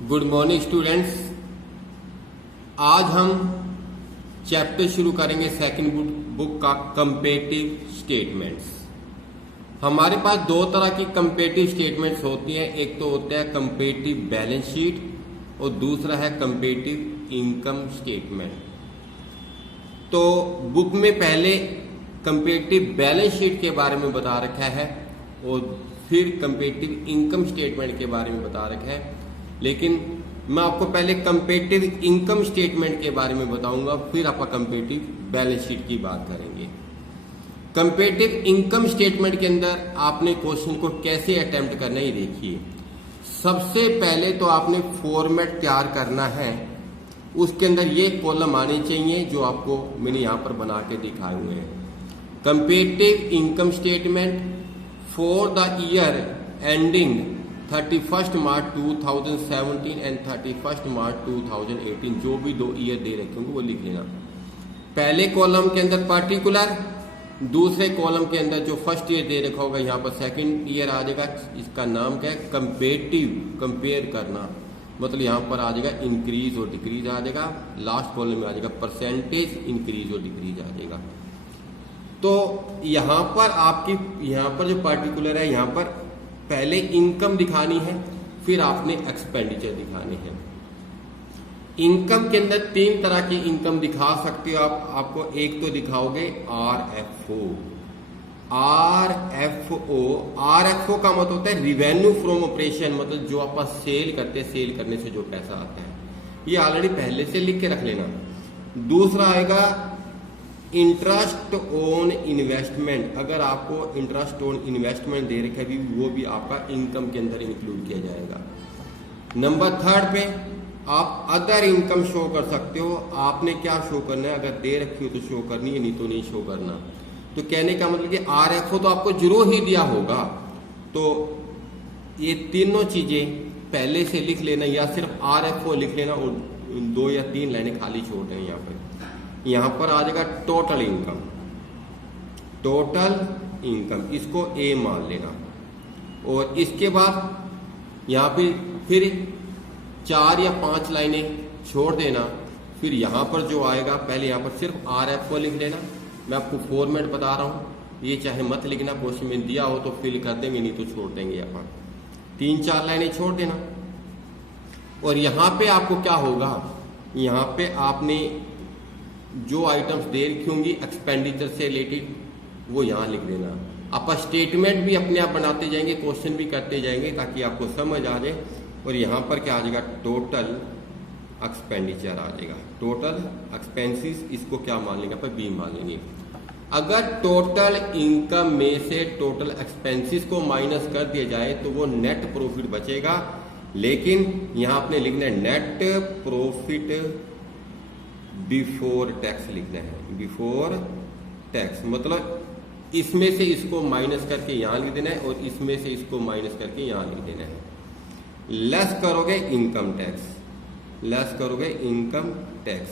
Good morning students. आज हम chapter शुरू करेंगे सेकंड बुक का कंपेरेटिव स्टेटमेंट्स। हमारे पास दो तरह की कंपेरेटिव स्टेटमेंट्स होती हैं, एक तो होता है कंपेरेटिव बैलेंस शीट और दूसरा है कंपेरेटिव इनकम स्टेटमेंट। तो बुक में पहले कंपेरेटिव बैलेंस शीट के बारे में बता रखा है और फिर कंपेरेटिव इनकम स्टेटमेंट के बारे में बता रखा है, लेकिन मैं आपको पहले कंपेरेटिव इनकम स्टेटमेंट के बारे में बताऊंगा, फिर आप कंपेरेटिव बैलेंस शीट की बात करेंगे। कंपेरेटिव इनकम स्टेटमेंट के अंदर आपने क्वेश्चन को कैसे अटेम्प्ट करना है देखिए। सबसे पहले तो आपने फॉर्मेट तैयार करना है, उसके अंदर ये कॉलम आने चाहिए जो आपको मैंने यहाँ पर बना के दिखाए हुए हैं। Comparative income statement for the year ending 31 March 2017 and 31 मार्च 2018, जो भी दो ईयर दे रखे होंगे वो लिख लेना। पहले कॉलम के अंदर पर्टिकुलर, दूसरे कॉलम के अंदर जो फर्स्ट ईयर दे रखा होगा यहाँ पर सेकंड ईयर आ जाएगा। इसका नाम क्या है? कंपेरेटिव, कंपेयर करना, मतलब यहाँ पर आ जाएगा इंक्रीज और डिक्रीज आ जाएगा। लास्ट कॉलम में आ जाएगा परसेंटेज इंक्रीज और डिक्रीज आ जाएगा। तो यहाँ पर आपकी यहाँ पर जो पर्टिकुलर है, यहाँ पर पहले इनकम दिखानी है, फिर आपने एक्सपेंडिचर दिखाने हैं। इनकम के अंदर तीन तरह की इनकम दिखा सकते हो आप। आपको एक तो दिखाओगे आरएफओ। आरएफओ का मतलब होता है रिवेन्यू फ्रॉम ऑपरेशन, मतलब जो आप सेल करते हैं, सेल करने से जो पैसा आता है, ये ऑलरेडी पहले से लिख के रख लेना। दूसरा आएगा इंटरेस्ट ऑन इन्वेस्टमेंट। अगर आपको इंटरेस्ट ऑन इन्वेस्टमेंट दे रखे भी, वो भी आपका इनकम के अंदर इंक्लूड किया जाएगा। नंबर थर्ड पे आप अदर इनकम शो कर सकते हो। आपने क्या शो करना है? अगर दे रखी हो तो शो करनी है, नहीं तो नहीं शो करना। तो कहने का मतलब कि आरएफओ तो आपको जरूर ही दिया होगा, तो ये तीनों चीजें पहले से लिख लेना, या सिर्फ आरएफओ लिख लेना और 2 या 3 लाइनें खाली छोड़ दें। यहाँ पर आ जाएगा टोटल इनकम। टोटल इनकम इसको ए मान लेना, और इसके बाद यहाँ पे फिर 4 या 5 लाइनें छोड़ देना। फिर यहाँ पर जो आएगा, पहले यहाँ पर सिर्फ आरएफओ लिख लेना। मैं आपको फॉर्मेट बता रहा हूँ, ये चाहे मत लिखना, क्वेश्चन में दिया हो तो फिल कर देंगे, नहीं तो छोड़ देंगे। यहाँ 3-4 लाइनें छोड़ देना। और यहाँ पे आपको क्या होगा, यहाँ पे आपने जो आइटम्स दे रखी होंगी एक्सपेंडिचर से रिलेटेड, वो यहाँ लिख देना। आप स्टेटमेंट भी अपने आप बनाते जाएंगे, क्वेश्चन भी करते जाएंगे, ताकि आपको समझ आ जाए। और यहाँ पर क्या आ जाएगा? टोटल एक्सपेंडिचर आ जाएगा। टोटल एक्सपेंसेस, इसको क्या मान लेंगे? पर बी मान लेंगे। अगर टोटल इनकम में से टोटल एक्सपेंसेस को माइनस कर दिया जाए तो वो नेट प्रॉफिट बचेगा, लेकिन यहाँ आपने लिखना है नेट प्रॉफिट बिफोर टैक्स लिखना है। बिफोर टैक्स मतलब इसमें से इसको माइनस करके यहां लिख देना है, और इसमें से इसको माइनस करके यहां लिख देना है। लेस करोगे इनकम टैक्स, लेस करोगे इनकम टैक्स,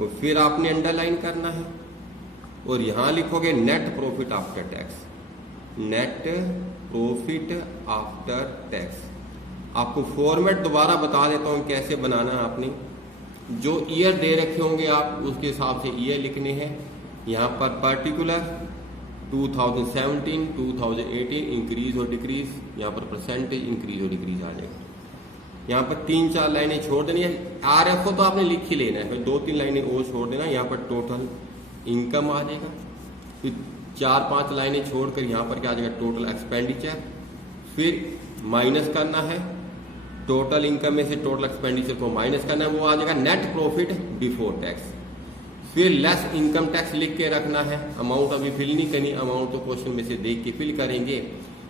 और फिर आपने अंडरलाइन करना है, और यहां लिखोगे net profit after tax. Net profit after tax. आपको फॉर्मेट दोबारा बता देता हूं कैसे बनाना है। आपने जो ईयर दे रखे होंगे आप उसके हिसाब से ईयर लिखने हैं। यहाँ पर पर्टिकुलर 2017, 2018 इंक्रीज और डिक्रीज, यहाँ पर परसेंटेज इंक्रीज और डिक्रीज आ जाएगा। यहाँ पर 3-4 लाइनें छोड़ देनी है। आरएफओ तो आपने लिख ही लेना है, फिर 2-3 लाइनें और छोड़ देना। यहाँ पर टोटल इनकम आ जाएगा। फिर 4-5 लाइनें छोड़कर यहाँ पर क्या आ जाएगा? Total expenditure. फिर माइनस करना है, टोटल इनकम में से टोटल एक्सपेंडिचर को माइनस करना है, वो आ जाएगा नेट प्रॉफिट बिफोर टैक्स। फिर लेस इनकम टैक्स लिख के रखना है। अमाउंट अभी फिल नहीं करनी, अमाउंट तो क्वेश्चन में से देख के फिल करेंगे।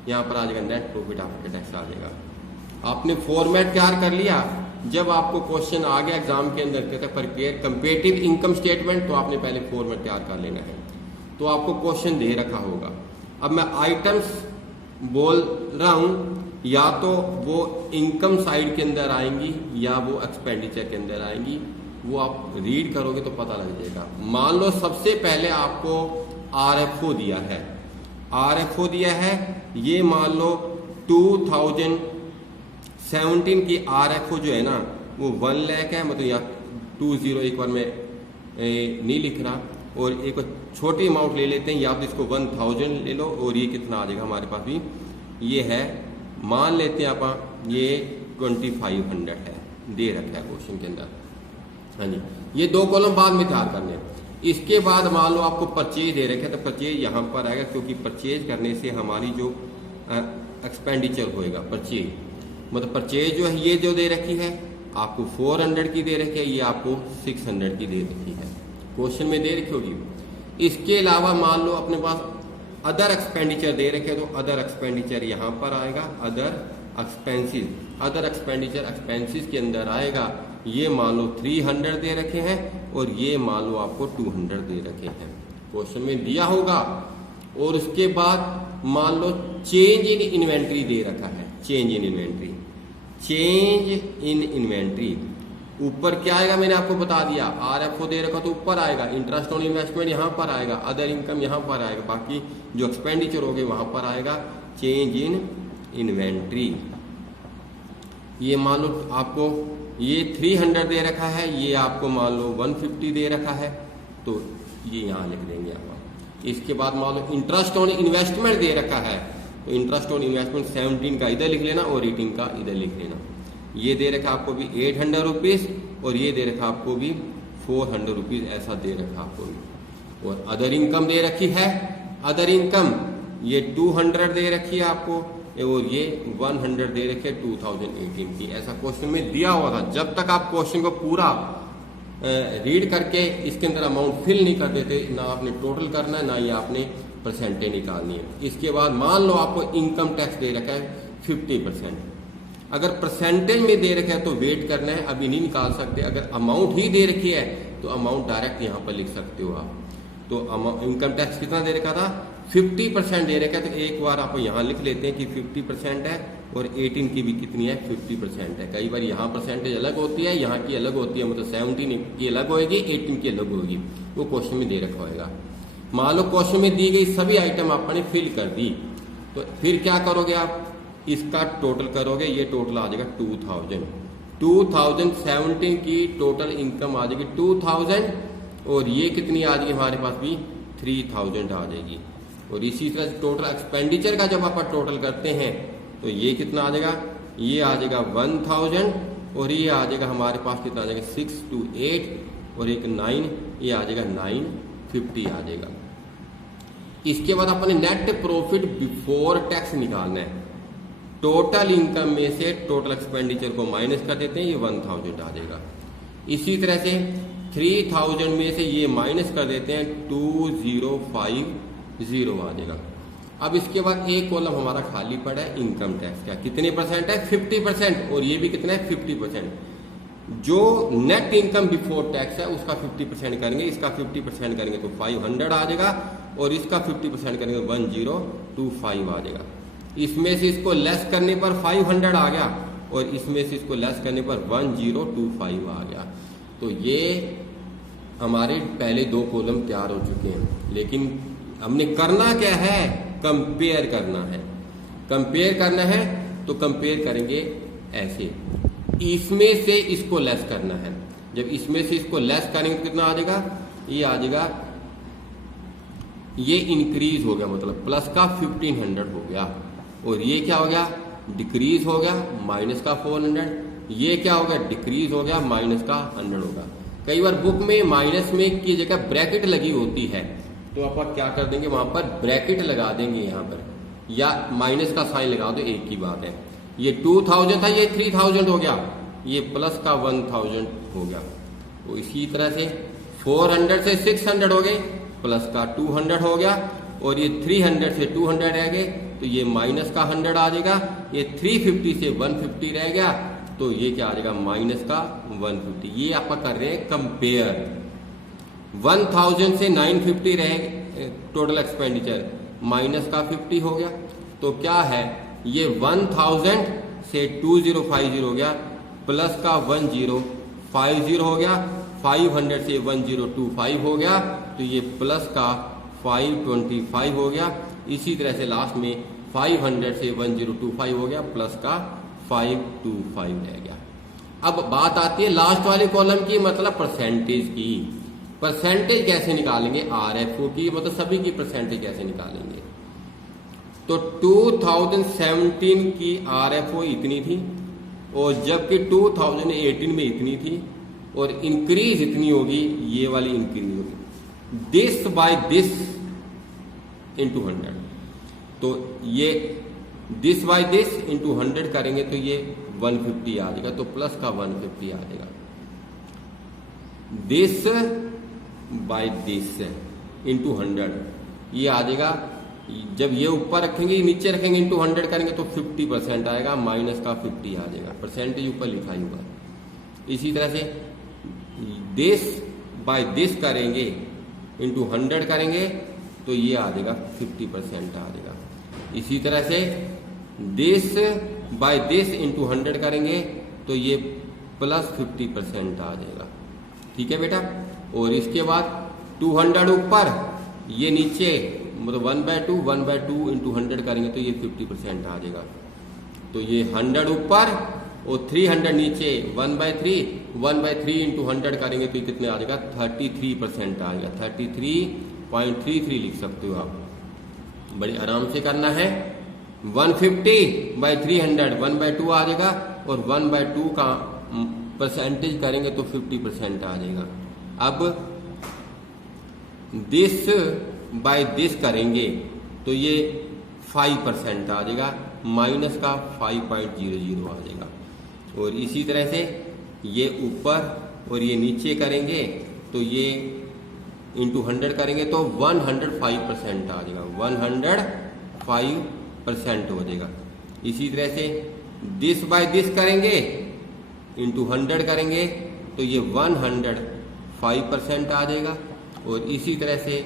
यहाँ पर आ जाएगा नेट प्रॉफिट आफ्टर टैक्स आ जाएगा। आपने फॉर्मेट तैयार कर लिया। जब आपको क्वेश्चन आ गया एग्जाम के अंदर कहते हैं प्रिपेयर कंपेरेटिव इनकम स्टेटमेंट, तो आपने पहले फॉर्मेट तैयार कर लेना है। तो आपको क्वेश्चन दे रखा होगा। अब मैं आइटम्स बोल रहा हूं, या तो वो इनकम साइड के अंदर आएंगी या वो एक्सपेंडिचर के अंदर आएंगी, वो आप रीड करोगे तो पता लग जाएगा। मान लो सबसे पहले आपको आरएफओ दिया है। आरएफओ दिया है, ये मान लो 17 की RFO जो है ना वो 1 लाख है, मतलब यहाँ 20 एक बार में नहीं लिख रहा, और एक छोटी अमाउंट ले लेते हैं, या आप इसको 1000 ले लो, और ये कितना आ जाएगा हमारे पास भी, ये है, मान लेते हैं आप ये 2500 है, दे रखा है क्वेश्चन के अंदर। हाँ जी, ये दो कॉलम बाद में तैयार करने हैं। इसके बाद मान लो आपको परचेज दे रखे हैं, तो परचेज यहाँ पर आएगा, क्योंकि परचेज करने से हमारी जो एक्सपेंडिचर होएगा, परचेज मतलब परचेज जो है ये जो दे रखी है आपको 400 की दे रखी है, ये आपको 600 की दे रखी है, क्वेश्चन में दे रखी होगी। इसके अलावा मान लो अपने पास अदर एक्सपेंडिचर दे रखे, तो अदर एक्सपेंडिचर यहाँ पर आएगा, other expenses, other expenditure expenses के अंदर आएगा, ये मान लो 300 दे रखे हैं, और ये मान लो आपको 200 दे रखे हैं, क्वेश्चन में दिया होगा। और उसके बाद मान लो चेंज इन इन्वेंट्री दे रखा है, change in inventory, change in inventory ऊपर क्या आएगा मैंने आपको बता दिया, RFO दे रखा तो ऊपर आएगा, इंटरेस्ट ऑन इन्वेस्टमेंट यहाँ पर आएगा, अदर इनकम यहाँ पर आएगा, बाकी जो एक्सपेंडिचर हो गए वहां पर आएगा चेंज इन इन्वेंट्री। ये मान लो आपको ये 300 दे रखा है, ये आपको मान लो 150 दे रखा है, तो ये यहाँ लिख देंगे आप। इसके बाद मान लो इंटरेस्ट ऑन इन्वेस्टमेंट दे रखा है, तो इंटरेस्ट ऑन इन्वेस्टमेंट 17 का इधर लिख लेना और 18 का इधर लिख लेना। ये दे रखा आपको भी 800 रुपीज, और ये दे रखा आपको भी 400 रुपीज, ऐसा दे रखा आपको भी। और अदर इनकम दे रखी है, अदर इनकम ये 200 दे रखी है आपको, और ये 100 दे रखे 2018 की, ऐसा क्वेश्चन में दिया हुआ था। जब तक आप क्वेश्चन को पूरा रीड करके इसके अंदर अमाउंट फिल नहीं कर देते, ना आपने टोटल करना है, ना ही आपने परसेंटेज निकालनी है। इसके बाद मान लो आपको इनकम टैक्स दे रखा है 50%, अगर परसेंटेज में दे रखा है तो वेट करना है, अभी नहीं निकाल सकते। अगर अमाउंट ही दे रखी है तो अमाउंट डायरेक्ट यहाँ पर लिख सकते हो आप। तो इनकम टैक्स कितना दे रखा था, 50% दे रखा है, तो एक बार आप यहाँ लिख लेते हैं कि 50% है, और 18 की भी कितनी है, 50% है। कई बार यहाँ परसेंटेज अलग होती है, यहाँ की अलग होती है, मतलब 17 की अलग होगी, 18 की अलग होगी, वो क्वेश्चन में दे रखा होगा। मान लो क्वेश्चन में दी गई सभी आइटम आपने फिल कर दी, तो फिर क्या करोगे आप, इसका टोटल करोगे, ये टोटल आ जाएगा 2017 की टोटल इनकम आ जाएगी 2000, और ये कितनी आ जाएगी हमारे पास भी 3000 आ जाएगी। और इसी तरह से टोटल एक्सपेंडिचर का जब आप टोटल करते हैं तो ये कितना आ जाएगा, ये आ जाएगा 1000, और ये आ जाएगा हमारे पास कितना आ जाएगा 6 to 8, और एक 9, ये आ जाएगा 950 आ जाएगा। इसके बाद अपने नेट प्रॉफिट बिफोर टैक्स निकालना है। टोटल इनकम में से टोटल एक्सपेंडिचर को माइनस कर देते हैं, ये 1000 आ जाएगा। इसी तरह से 3000 में से ये माइनस कर देते हैं, 2050 आ जाएगा। अब इसके बाद एक कॉलम हमारा खाली पड़ा है इनकम टैक्स का, कितने परसेंट है, 50%, और ये भी कितना है 50%। जो नेट इनकम बिफोर टैक्स है उसका 50% करेंगे, इसका 50% करेंगे तो 500 आ जाएगा, और इसका 50% करेंगे 1025 आ जाएगा। इसमें से इसको लेस करने पर 500 आ गया, और इसमें से इसको लेस करने पर 1025 आ गया। तो ये हमारे पहले दो कॉलम तैयार हो चुके हैं, लेकिन हमने करना क्या है, कंपेयर करना है। कंपेयर करना है तो कंपेयर करेंगे ऐसे, इसमें से इसको लेस करना है। जब इसमें से इसको लेस करेंगे तो कितना आ जाएगा, ये आ जाएगा, ये इंक्रीज हो गया, मतलब प्लस का 1500 हो गया, और ये क्या हो गया, डिक्रीज हो गया, माइनस का 400। ये क्या हो गया, डिक्रीज हो गया, माइनस का 100 होगा। कई बार बुक में माइनस में की जगह ब्रैकेट लगी होती है, तो आप क्या कर देंगे, वहां पर ब्रैकेट लगा देंगे यहाँ पर, या माइनस का साइन लगा दो, एक ही बात है। ये 2000 था, ये 3000 हो गया, ये प्लस का 1000 हो गया। तो इसी तरह से 400 से 600 हो गए, प्लस का 200 हो गया, और ये 300 से 200 रह गए, तो ये माइनस का 100 आ जाएगा। ये 350 से 150 रह गया, तो ये क्या आ जाएगा, माइनस का 150। ये आप कर रहे हैं कंपेयर। 1000 से 950 रहे टोटल एक्सपेंडिचर, माइनस का 50 हो गया, तो क्या है, ये 1000 से 2050 हो गया, प्लस का 1050 हो गया, 500 से 1025 हो गया, तो ये प्लस का 525 हो गया। इसी तरह से लास्ट में 500 से 1025 हो गया, प्लस का 525 रह गया। अब बात आती है लास्ट वाले कॉलम की, मतलब परसेंटेज की। परसेंटेज कैसे निकालेंगे आरएफओ की, मतलब सभी की परसेंटेज कैसे निकालेंगे। तो 2017 की आरएफओ इतनी थी और जबकि 2018 में इतनी थी, और इंक्रीज इतनी होगी, ये वाली इंक्रीज होगी दिस बाय दिस इंटू 100। तो ये दिस बाय दिस इंटू 100 करेंगे तो ये 150 आ जाएगा, तो प्लस का 150 आ जाएगा। दिस बाय दिस इंटू 100 ये आ जाएगा। जब ये ऊपर रखेंगे नीचे रखेंगे इंटू 100 करेंगे तो 50% आएगा, माइनस का 50 आ जाएगा, परसेंटेज ऊपर लिखा ही होगा। इसी तरह से दिस बाय दिस करेंगे इंटू 100 करेंगे तो ये आ जाएगा 50% आ जाएगा। इसी तरह से दिस बाय दिस इंटू 100 करेंगे तो ये प्लस 50% आ जाएगा। ठीक है बेटा। और इसके बाद 200 ऊपर, ये नीचे, मतलब 1/2 इंटू 100 करेंगे तो ये 50% आ जाएगा। तो ये 100 ऊपर और 300 नीचे, 1/3 इंटू 100 करेंगे तो ये कितने आ जाएगा 33% आ जाएगा। 33.33 लिख सकते हो आप, बड़ी आराम से करना है। 150/300 1/2 आ जाएगा, और 1/2 का परसेंटेज करेंगे तो 50% आ जाएगा। अब दिस बाय दिस करेंगे तो ये 5% आ जाएगा, माइनस का 5.00 आ जाएगा। और इसी तरह से ये ऊपर और ये नीचे करेंगे तो ये इंटू 100 करेंगे तो 105% आ जाएगा, 105% हो जाएगा। इसी तरह से दिस बाय दिस करेंगे इंटू 100 करेंगे तो ये 105% आ जाएगा। और इसी तरह से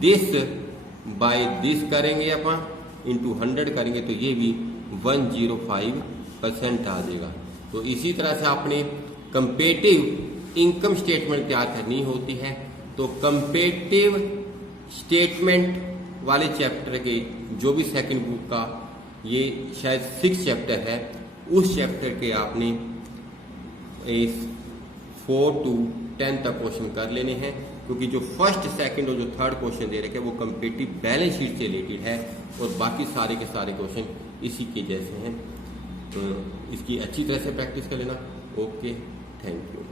दिस बाय दिस करेंगे अपन इंटू 100 करेंगे तो ये भी 105% आ जाएगा। तो इसी तरह से आपने कंपेटिव इनकम स्टेटमेंट तैयार करनी होती है। तो कंपेटिव स्टेटमेंट वाले चैप्टर के जो भी सेकंड बुक का, ये शायद 6 चैप्टर है, उस चैप्टर के आपने 4 to 10 तक क्वेश्चन कर लेने हैं, क्योंकि जो फर्स्ट सेकंड और जो थर्ड क्वेश्चन दे रखे हैं वो कंपेटिटिव बैलेंस शीट से रिलेटेड है, और बाकी सारे के सारे क्वेश्चन इसी के जैसे हैं। तो इसकी अच्छी तरह से प्रैक्टिस कर लेना। Okay, thank you.